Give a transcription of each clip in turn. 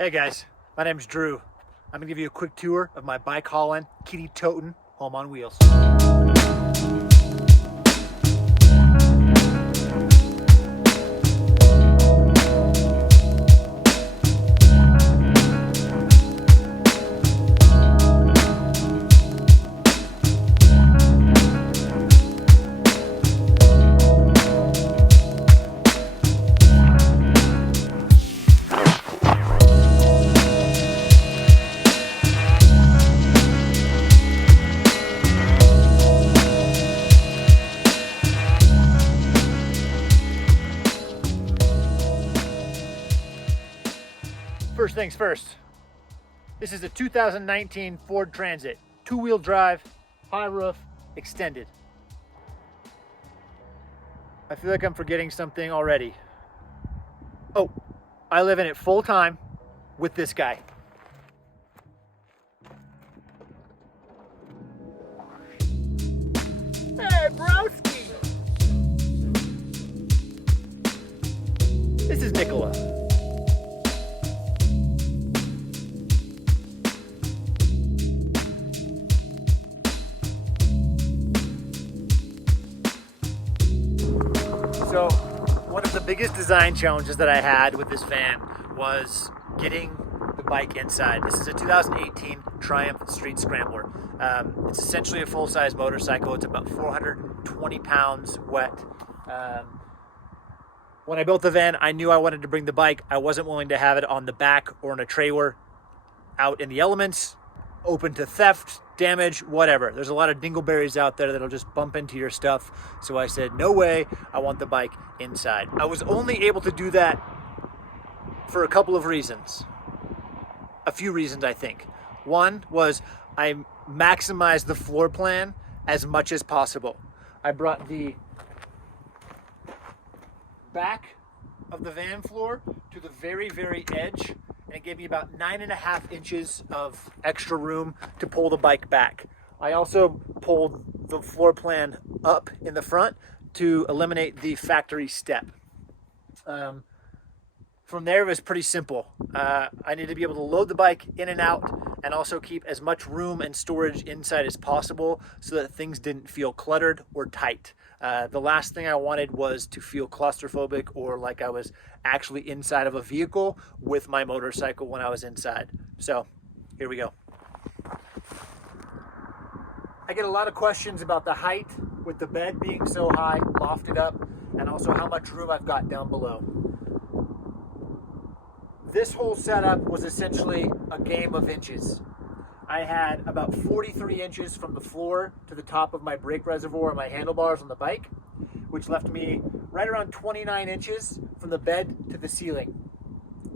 Hey guys, my name's Drew. I'm gonna give you a quick tour of my bike hauling, kitty toting, home on wheels. First things first, this is a 2019 Ford Transit, two-wheel drive, high roof, extended. I feel like I'm forgetting something already. Oh, I live in it full time with this guy. Hey, broski! This is Nikola. So one of the biggest design challenges that I had with this van was getting the bike inside. This is a 2018 Triumph Street Scrambler. It's essentially a full-size motorcycle. It's about 420 pounds wet. When I built the van, I knew I wanted to bring the bike. I wasn't willing to have it on the back or in a trailer out in the elements, open to theft, damage, whatever. There's a lot of dingleberries out there that'll just bump into your stuff. So I said, no way, I want the bike inside. I was only able to do that for a couple of reasons. A few reasons, I think. One was I maximized the floor plan as much as possible. I brought the back of the van floor to the very, very edge, and it gave me about 9.5 inches of extra room to pull the bike back. I also pulled the floor plan up in the front to eliminate the factory step. From there, it was pretty simple. I needed to be able to load the bike in and out and also keep as much room and storage inside as possible so that things didn't feel cluttered or tight. The last thing I wanted was to feel claustrophobic or like I was actually inside of a vehicle with my motorcycle when I was inside. So here we go. I get a lot of questions about the height with the bed being so high, lofted up, and also how much room I've got down below. This whole setup was essentially a game of inches. I had about 43 inches from the floor to the top of my brake reservoir and my handlebars on the bike, which left me right around 29 inches from the bed to the ceiling.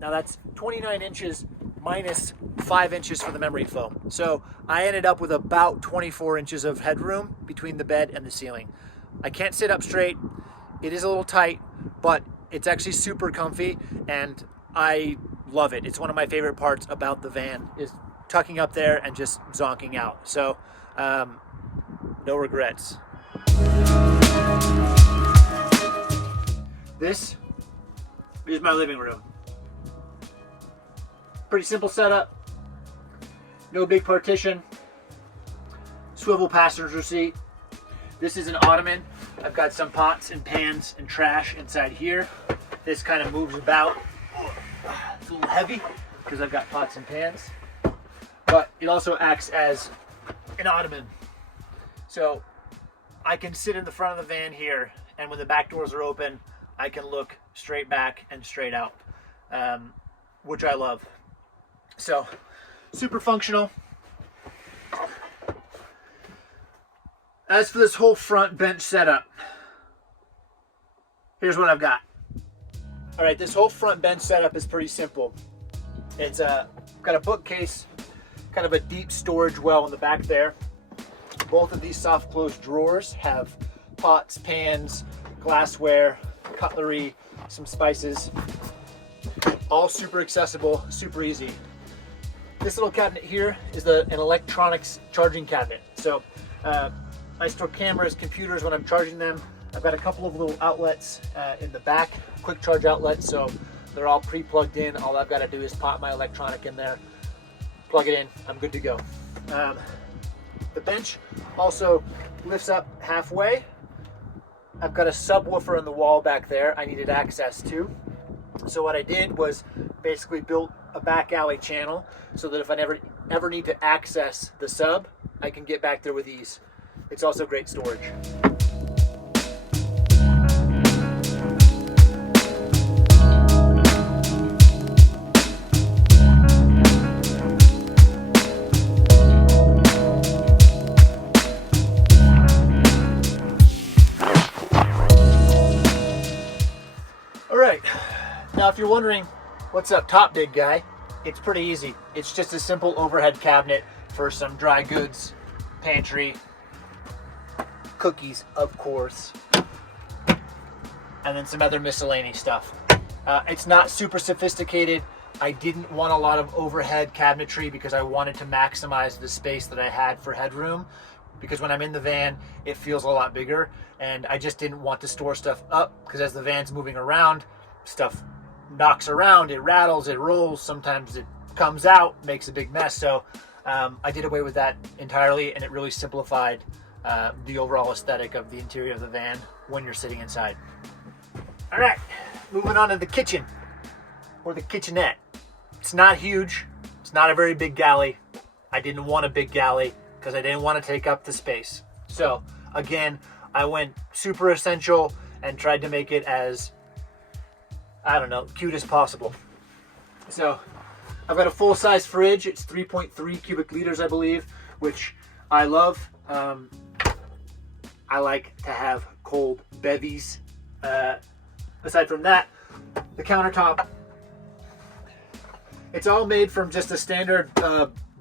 Now that's 29 inches minus 5 inches for the memory foam. So I ended up with about 24 inches of headroom between the bed and the ceiling. I can't sit up straight. It is a little tight, but it's actually super comfy and I love it. It's one of my favorite parts about the van is tucking up there and just zonking out. So no regrets. This is my living room. Pretty simple setup. No big partition. Swivel passenger seat. This is an ottoman. I've got some pots and pans and trash inside here. This kind of moves about. It's a little heavy because I've got pots and pans, but it also acts as an ottoman. So I can sit in the front of the van here, and when the back doors are open, I can look straight back and straight out, which I love. So super functional. As for this whole front bench setup, here's what I've got. All right, this whole front bench setup is pretty simple. It's got a bookcase, kind of a deep storage well in the back there. Both of these soft close drawers have pots, pans, glassware, cutlery, some spices. All super accessible, super easy. This little cabinet here is an electronics charging cabinet. So I store cameras, computers when I'm charging them. I've got a couple of little outlets in the back, quick charge outlets, so They're all pre-plugged in. All I've got to do is pop my electronic in there, plug it in, I'm good to go. The bench also lifts up halfway. I've got a subwoofer in the wall back there I needed access to. So what I did was basically built a back alley channel so that if I ever need to access the sub, I can get back there with ease. It's also great storage. Now, if you're wondering what's up top, big guy, it's pretty easy. It's just a simple overhead cabinet for some dry goods, pantry, cookies, of course, and then some other miscellaneous stuff. It's not super sophisticated. I didn't want a lot of overhead cabinetry because I wanted to maximize the space that I had for headroom, because when I'm in the van, it feels a lot bigger, and I just didn't want to store stuff up because as the van's moving around, stuff knocks around, it rattles, it rolls, sometimes it comes out, makes a big mess. So I did away with that entirely, and it really simplified the overall aesthetic of the interior of the van when you're sitting inside. All right, moving on to the kitchen, or the kitchenette. It's not huge, it's not a very big galley. I didn't want a big galley because I didn't want to take up the space. So again, I went super essential and tried to make it as, I don't know, cute as possible. So I've got a full-size fridge. It's 3.3 cubic liters, I believe, which I love. I like to have cold bevies. Aside from that, the countertop, it's all made from just a standard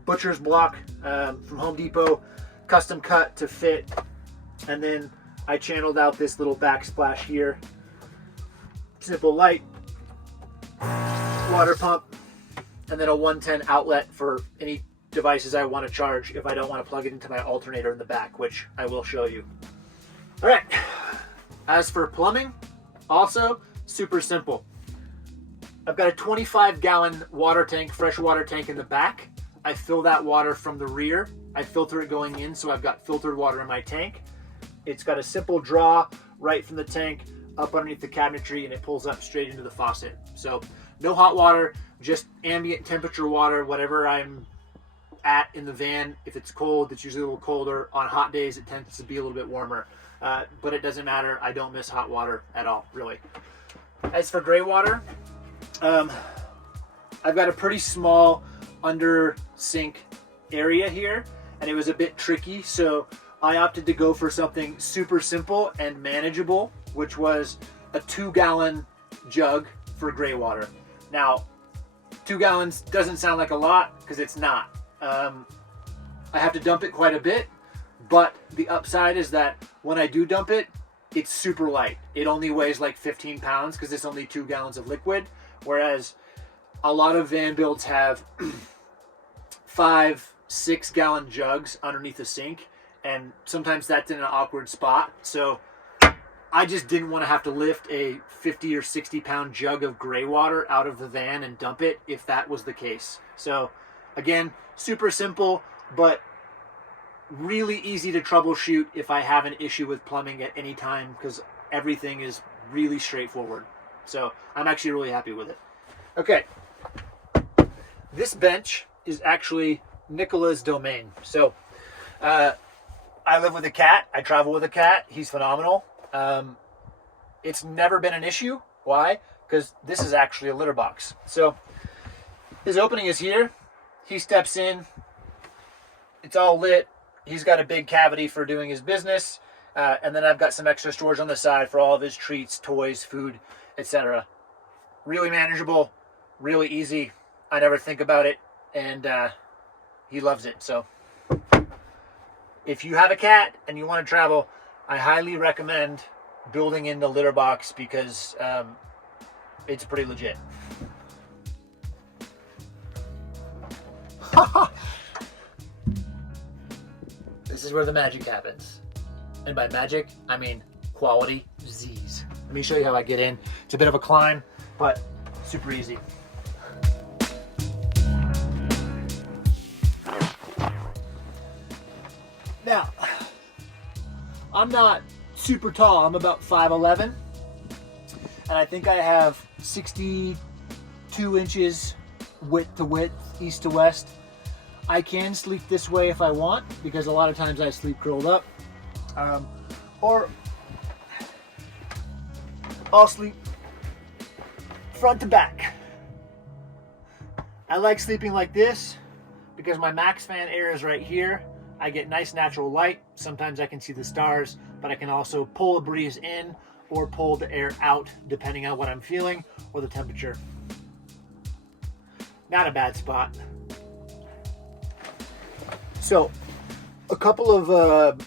butcher's block from Home Depot, custom cut to fit. And then I channeled out this little backsplash here. Simple light, water pump, and then a 110 outlet for any devices I want to charge if I don't want to plug it into my alternator in the back, which I will show you. All right, as for plumbing, also super simple. I've got a 25-gallon water tank, fresh water tank in the back. I fill that water from the rear. I filter it going in, so I've got filtered water in my tank. It's got a simple draw right from the tank up underneath the cabinetry, and it pulls up straight into the faucet. So no hot water, just ambient temperature water, whatever I'm at in the van. If it's cold, it's usually a little colder. On hot days, it tends to be a little bit warmer, but it doesn't matter. I don't miss hot water at all, really. As for gray water, I've got a pretty small under sink area here, and it was a bit tricky, so I opted to go for something super simple and manageable, which was a 2-gallon jug for gray water. Now, 2 gallons doesn't sound like a lot because it's not. I have to dump it quite a bit, but the upside is that when I do dump it, it's super light. It only weighs like 15 pounds because it's only 2 gallons of liquid, whereas a lot of van builds have 5-6 gallon jugs underneath the sink, and sometimes that's in an awkward spot. So I just didn't want to have to lift a 50 or 60 pound jug of gray water out of the van and dump it if that was the case. So again, super simple, but really easy to troubleshoot if I have an issue with plumbing at any time, because everything is really straightforward. So I'm actually really happy with it. Okay, this bench is actually Nikola's domain. So I live with a cat. I travel with a cat. He's phenomenal. It's never been an issue. Why? Because this is actually a litter box. So his opening is here. He steps in. It's all lit. He's got a big cavity for doing his business. And then I've got some extra storage on the side for all of his treats, toys, food, etc. Really manageable, really easy. I never think about it, and he loves it. So if you have a cat and you want to travel, I highly recommend building in the litter box because it's pretty legit. This is where the magic happens. And by magic, I mean quality Z's. Let me show you how I get in. It's a bit of a climb, but Super easy. Now, I'm not super tall. I'm about 5'11", and I think I have 62 inches width to width, east to west. I can sleep this way if I want, because a lot of times I sleep curled up, or I'll sleep front to back. I like sleeping like this because my max fan air is right here. I get nice natural light. Sometimes I can see the stars, but I can also pull a breeze in or pull the air out depending on what I'm feeling or the temperature. Not a bad spot. So a couple of,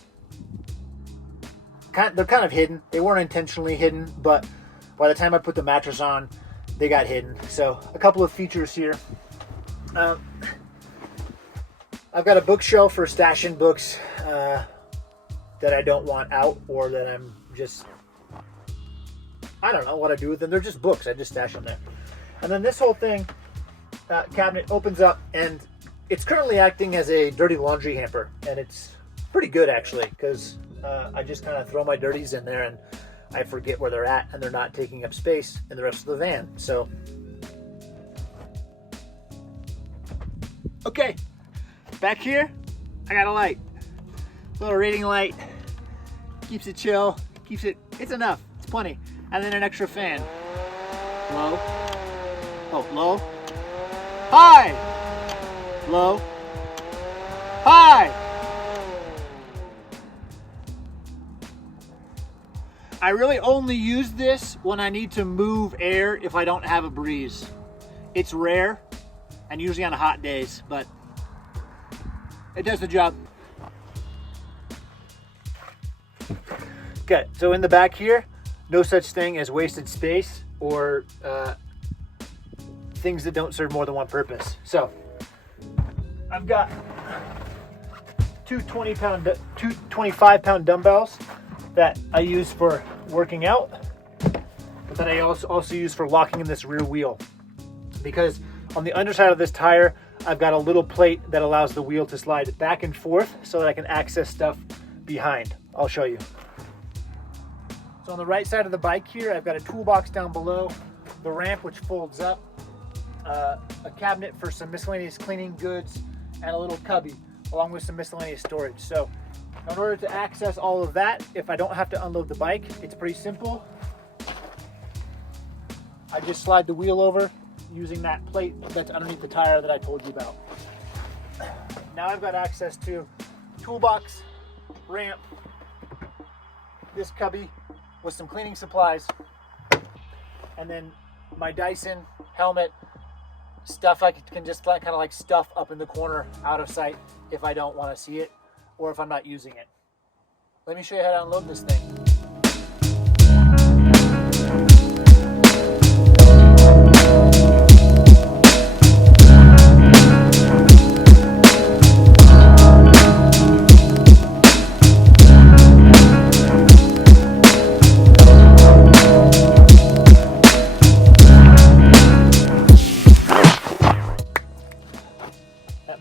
they're kind of hidden. They weren't intentionally hidden, but by the time I put the mattress on, they got hidden. So a couple of features here. I've got a bookshelf for stashing books that I don't want out, or that I'm just, I don't know what I do with them. They're just books. I just stash them there. And then this whole thing, cabinet opens up, and it's currently acting as a dirty laundry hamper. And it's pretty good, actually, because I just kind of throw my dirties in there and I forget where they're at, and they're not taking up space in the rest of the van. So, okay. Back here, I got a light. Little reading light. Keeps it chill. It's enough. It's plenty. And then an extra fan. Low. Oh, low. High. Low. High. I really only use this when I need to move air if I don't have a breeze. It's rare and usually on hot days, but it does the job. Okay, so in the back here, no such thing as wasted space or things that don't serve more than one purpose. So I've got two 25-pound dumbbells that I use for working out, but that I also use for locking in this rear wheel, because on the underside of this tire, I've got a little plate that allows the wheel to slide back and forth so that I can access stuff behind. I'll show you. So on the right side of the bike here, I've got a toolbox down below, the ramp which folds up, a cabinet for some miscellaneous cleaning goods, and a little cubby along with some miscellaneous storage. So in order to access all of that, if I don't have to unload the bike, it's pretty simple. I just slide the wheel over using that plate that's underneath the tire that I told you about. Now I've got access to toolbox, ramp, this cubby with some cleaning supplies, and then my Dyson helmet, stuff I can just kind of like stuff up in the corner out of sight if I don't want to see it or if I'm not using it. Let me show you how to unload this thing.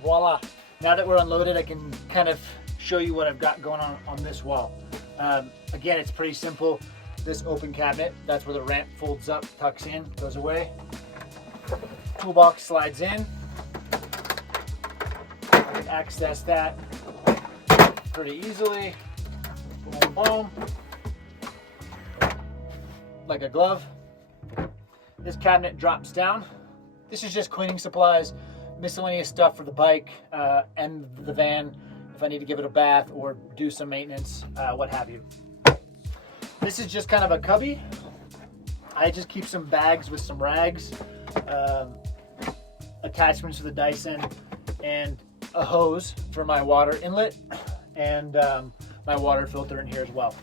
Voila. Now that we're unloaded, I can kind of show you what I've got going on this wall. Again, it's pretty simple. This open cabinet, that's where the ramp folds up, tucks in, goes away. Toolbox slides in. I can access that pretty easily. Boom, boom. Like a glove. This cabinet drops down. This is just cleaning supplies, miscellaneous stuff for the bike and the van if I need to give it a bath or do some maintenance, what have you. This is just kind of a cubby. I just keep some bags with some rags, attachments to the Dyson, and a hose for my water inlet, and my water filter in here as well.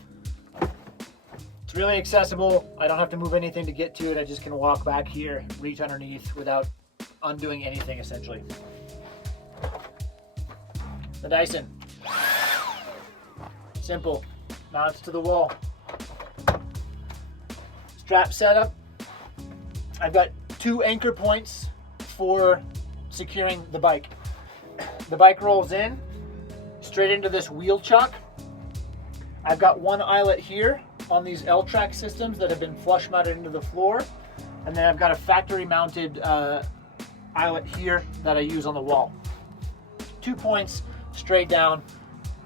It's really accessible. I don't have to move anything to get to it. I just can walk back here, reach underneath without undoing anything, essentially. The Dyson. Simple. Mounts to the wall. Strap setup. I've got 2 anchor points for securing the bike. The bike rolls in straight into this wheel chuck. I've got one eyelet here on these L-track systems that have been flush mounted into the floor, and then I've got a factory mounted eyelet here that I use on the wall. 2 points straight down,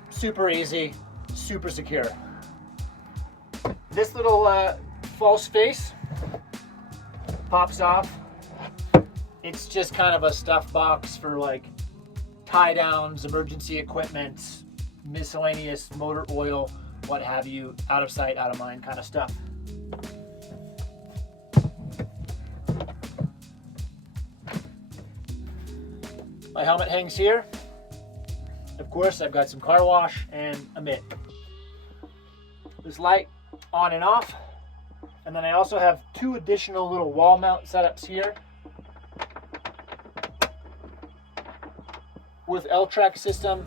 super easy, super secure. This little false face pops off. It's just kind of a stuff box for like tie downs, emergency equipment, miscellaneous motor oil, what have you, out of sight, out of mind kind of stuff. My helmet hangs here. Of course, I've got some car wash and a mitt. This light on and off. And then I also have 2 additional little wall mount setups here with L-track system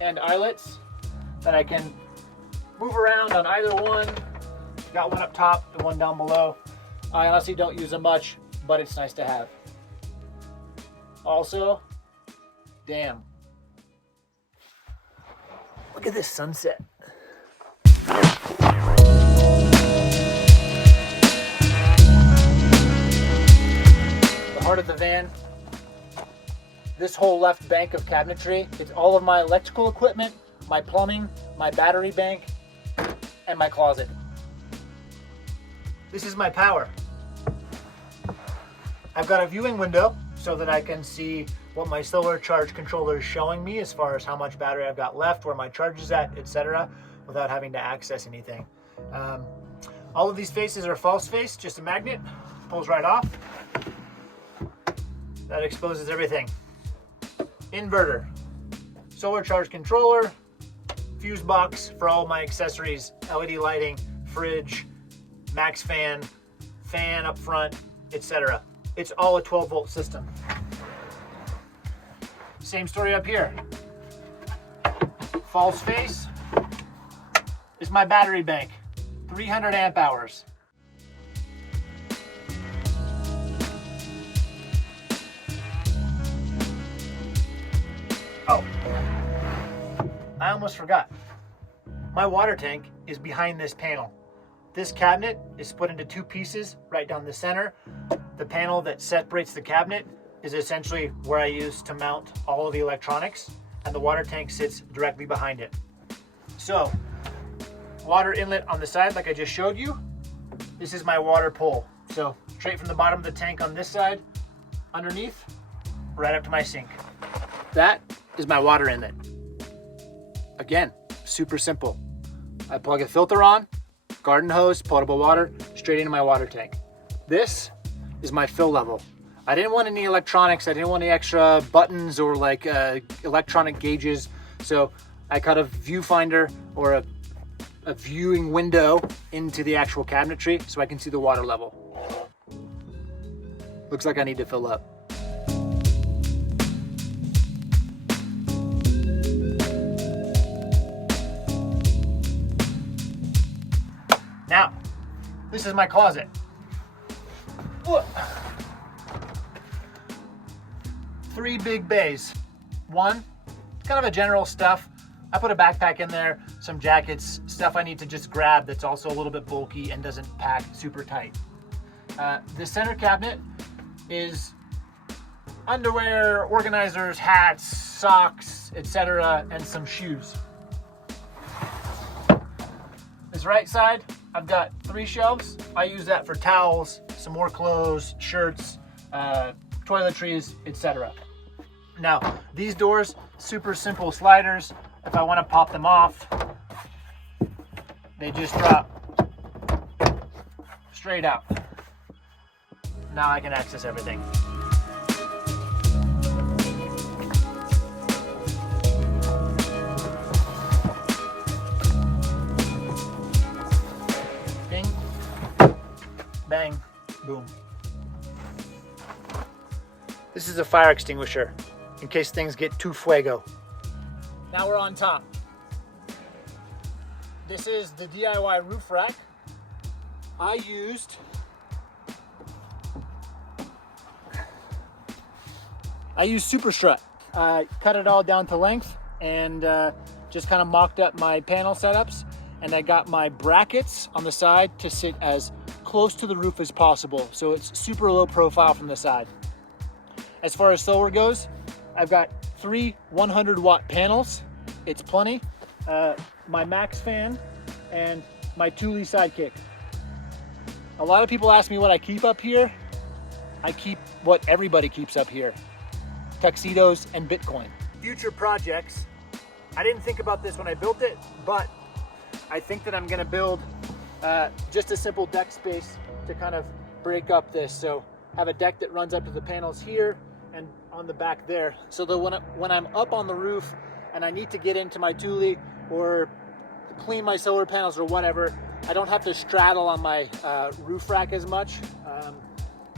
and eyelets that I can move around on either one. Got one up top and one down below. I honestly don't use them much, but it's nice to have. Also, damn, look at this sunset. The heart of the van, this whole left bank of cabinetry, it's all of my electrical equipment, my plumbing, my battery bank, and my closet. This is my power. I've got a viewing window so that I can see what my solar charge controller is showing me as far as how much battery I've got left, where my charge is at, etc., without having to access anything. All of these faces are false face, just a magnet, pulls right off. That exposes everything. Inverter, solar charge controller, fuse box for all my accessories, LED lighting, fridge, max fan, fan up front, etc. It's all a 12-volt system. Same story up here. False face is my battery bank, 300 amp hours. Oh, I almost forgot. My water tank is behind this panel. This cabinet is split into 2 pieces right down the center. The panel that separates the cabinet is essentially where I use to mount all of the electronics, and the water tank sits directly behind it. So, water inlet on the side like I just showed you. This is my water pole. So, straight from the bottom of the tank on this side, underneath, right up to my sink. That is my water inlet. Again, super simple. I plug a filter on, garden hose, potable water, straight into my water tank. This is my fill level. I didn't want any electronics. I didn't want any extra buttons or like electronic gauges. So I cut a viewfinder or a viewing window into the actual cabinetry so I can see the water level. Looks like I need to fill up. Now, this is my closet. Look. 3 big bays. One, kind of a general stuff. I put a backpack in there, some jackets, stuff I need to just grab that's also a little bit bulky and doesn't pack super tight. The center cabinet is underwear, organizers, hats, socks, etc., and some shoes. This right side, I've got 3 shelves. I use that for towels, some more clothes, shirts, toiletries, etc. Now, these doors, super simple sliders. If I want to pop them off, they just drop straight out. Now I can access everything. Bing, bang, boom. This is a fire extinguisher in case things get too fuego. Now we're on top. This is the DIY roof rack. I used I use super strut. I cut it all down to length and just kind of mocked up my panel setups. And I got my brackets on the side to sit as close to the roof as possible. So it's super low profile from the side. As far as solar goes, I've got 3 100-watt panels. It's plenty. My max fan and my Thule sidekick. A lot of people ask me what I keep up here. I keep what everybody keeps up here: tuxedos and Bitcoin. Future projects. I didn't think about this when I built it, but I think that I'm gonna build just a simple deck space to kind of break up this. So have a deck that runs up to the panels here and on the back there. So that when I'm up on the roof and I need to get into my Thule or clean my solar panels or whatever, I don't have to straddle on my roof rack as much.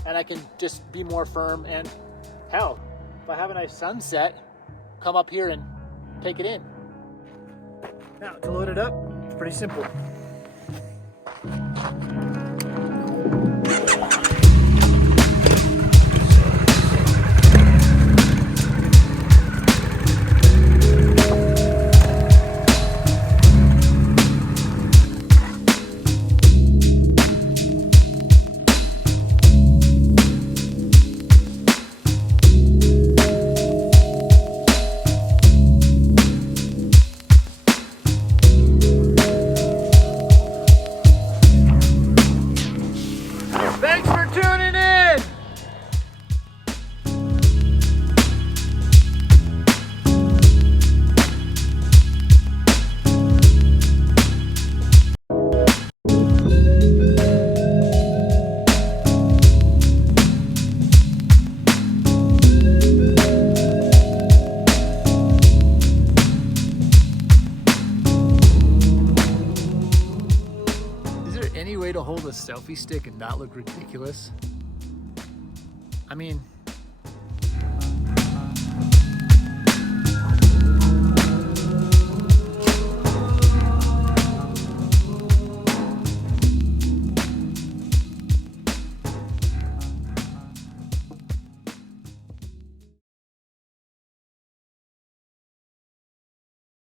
And I can just be more firm. And hell, if I have a nice sunset, come up here and take it in. Now to load it up, it's pretty simple. Thanks for tuning in. Is there any way to hold a selfie stick and not look ridiculous? I mean,